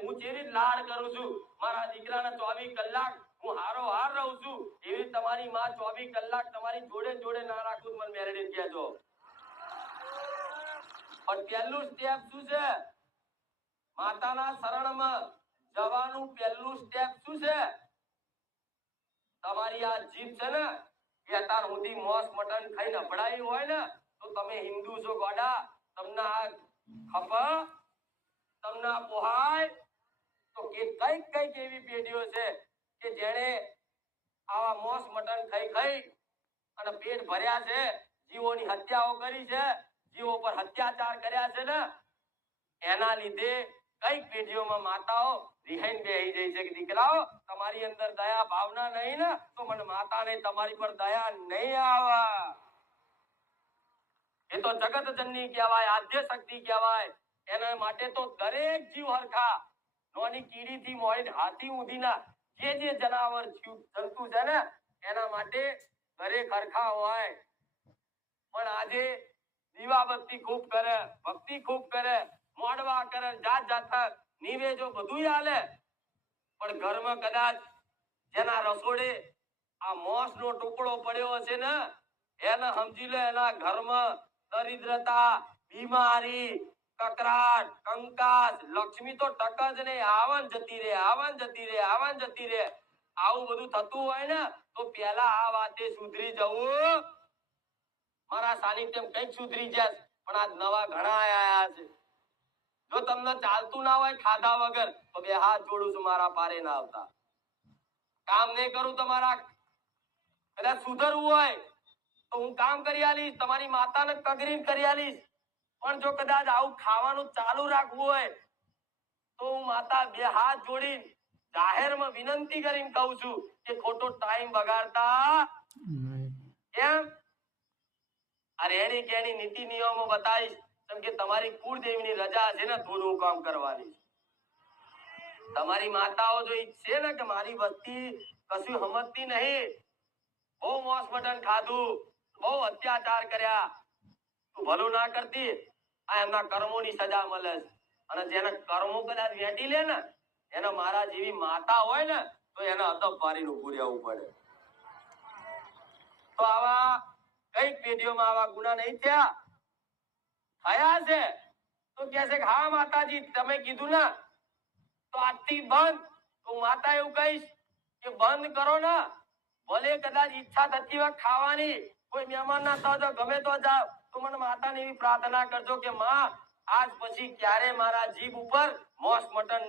હું જેવી લાડ કરું છું મારા દીકરાને 24 કલાક હું હારો હાર રહું છું એવી તમારી માં 24 કલાક તમારી જોડે જોડે ના રાખું મને મેરેડીને કહેજો. પણ પહેલું સ્ટેપ શું છે? માતાના શરણમાં જવાનું પહેલું સ્ટેપ શું છે? તમારી આ જીભ છે ને એ અત્યાર સુધી મોસ મટન ખાઈને અભડાઈ હોય ને તો તમે હિન્દુ છો ગોડા, તમને આ ખપા તમને પોહાય તો કે કઈક એવી પેઢીઓ છે કે જેણે આવા મોસ મટન ખાઈ ખાઈ અને પેટ ભર્યા છે, જીવોની હત્યાઓ કરી છે, જીવો પર અત્યાચાર કર્યા છે ને એના લીધે કઈક પેઢીઓમાં માતાઓ રિહાઈન બેહી જાય છે કે દીકરાઓ તમારી અંદર દયા ભાવના નહીં ને તો મને માતાને તમારી પર દયા નહીં આવે. એ તો જગત જનની કહેવાય, આદ્ય શક્તિ કહેવાય. એના માટે તો દરેક જીવ હરખા, નોની કીડી થી મોડી હાથી ઊંધીના જે જનાવર જંતુ છે ને એના માટે દરેક હરખા હોય. પણ આજે દીવા બત્તી ખૂબ કરે, ભક્તિ ખૂબ કરે, મોડવા કરે, જાત જાત નિવેજો બધું હાલે, પણ ઘરમાં કદાચ જેના રસોડે આ મોસનો ટુકડો પડ્યો હશે ને એને સમજી લો એના ઘરમાં દરિદ્રતા, બીમારી, કકરાટ, કંકાસ, લક્ષ્મી તો ટક જ નહીં, આવન જતી રે, આવન જતી રે, આવન જતી રે. આવું બધું થતું હોય ને તો પેલા આ વાતે સુધરી જવું. મારા સાનિધ્યમ કઈક સુધરી જાય, પણ આજ નવા ઘણા આયા છે. જો તમને ચાલતું ના હોય ખાધા વગર તો બે હાથ જોડું છું, મારા પારે ના આવતા. કામ નહીં કરું તમારા કદાચ સુધરવું હોય તો હું કામ કરી આલીશ, તમારી માતાને કગરીને કરી આલીશ. પણ જો કદાચ આવું ખાવાનું ચાલુ રાખવું હોય તો હું માતા બે હાથ જોડીને જાહેરમાં વિનંતી કરીને કહું છું કે ખોટો ટાઈમ બગાડતા કેમ. આ રેણી કેણી નીતિ નિયમો બતાવીશ કેમ કે તમારી કુળદેવીની રજા છે ને થોડું કામ કરવાની. તમારી માતાઓ જો ઈચ્છે ને કે મારી વસ્તી કશું સમજતી નહીં, બહુ મોસ મટન ખાધું, બહુ અત્યાચાર કર્યા, તું ભલું ના કરતી, આ એમના કર્મોની સજા મળે છે. અને જેના કર્મો કદાચ વેટી લે ને એને મારા જેવી માતા હોય ને તો એને અદબ પારીને ઉભું રહેવું પડે. તો આવા કઈક પેઢીઓમાં આવા ગુના નહીં થયા છે તો કે છે કે હા માતાજી તમે કીધું ને તો આજથી બંધ. તો માતા એવું કહીશ કે બંધ કરો ને, ભલે કદાચ ઈચ્છા થતી હોય ખાવાની, કોઈ મહેમાન ના તો ગમે તો જાવ, તો મને માતાને એવી પ્રાર્થના કરજો કે માં આજ પછી ક્યારે મારા જીભ ઉપર મોસ મટન